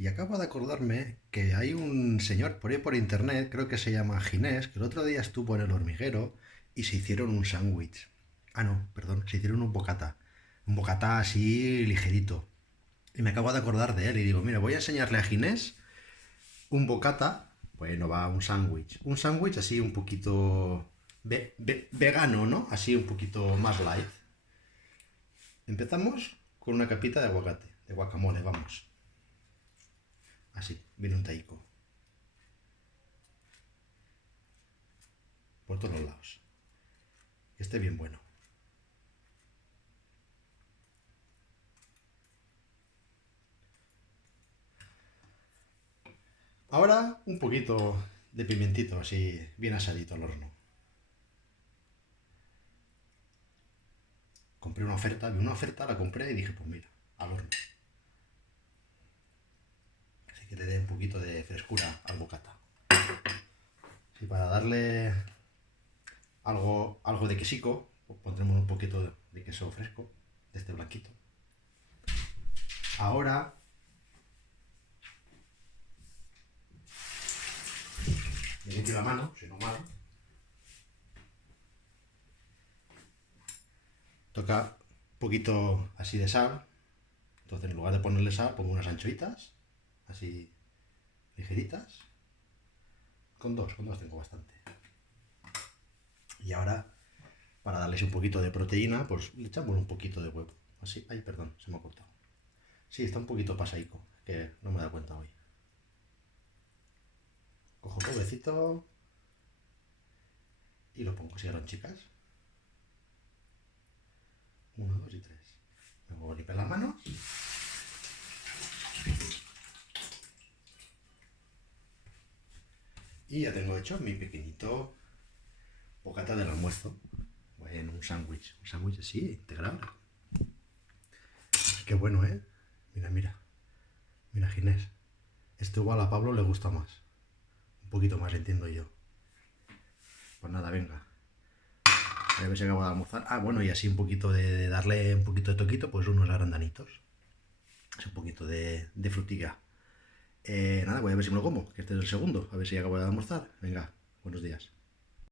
Y acabo de acordarme que hay un señor por ahí por internet, creo que se llama Ginés, que el otro día estuvo en el hormiguero y se hicieron un sándwich. Ah, no, perdón, se hicieron un bocata. Un bocata así ligerito. Y me acabo de acordar de él y digo, mira, voy a enseñarle a Ginés un bocata. Bueno, va, un sándwich. Un sándwich así un poquito vegano, ¿no? Así un poquito más light. Empezamos con una capita de aguacate, de guacamole, vamos. Así, viene un taico. Por todos los lados. Que esté bien bueno. Ahora un poquito de pimentito, así bien asadito al horno. Compré una oferta, vi una oferta, la compré y dije, pues mira, al horno. Así que le dé un poquito de frescura al bocata. Y para darle algo de quesico, pues pondremos un poquito de queso fresco, de este blanquito. Ahora me limpio la mano, si no mal. Toca un poquito así de sal. Entonces en lugar de ponerle sal, pongo unas anchoitas, así ligeritas. Con dos tengo bastante. Y ahora, para darles un poquito de proteína, pues le echamos un poquito de huevo. Así, ay, perdón, se me ha cortado. Sí, está un poquito pasaico, que no me da cuenta hoy. Cojo pobrecito y lo pongo. ¿Siguieron, chicas? Uno, dos y tres. Me voy a limpiar las manos. Y ya tengo hecho mi pequeñito bocata del almuerzo. Bueno, un sándwich. Un sándwich así, integral. Qué bueno, ¿eh? Mira, mira. Mira, Ginés. Esto igual a Pablo le gusta más. Un poquito más, entiendo yo. Pues nada, venga. A ver si acabo de almorzar. Ah, bueno, y así un poquito de darle un poquito de toquito, pues unos arandanitos. Es un poquito de frutilla. Nada, voy a ver si me lo como, que este es el segundo. A ver si acabo de almorzar. Venga, buenos días.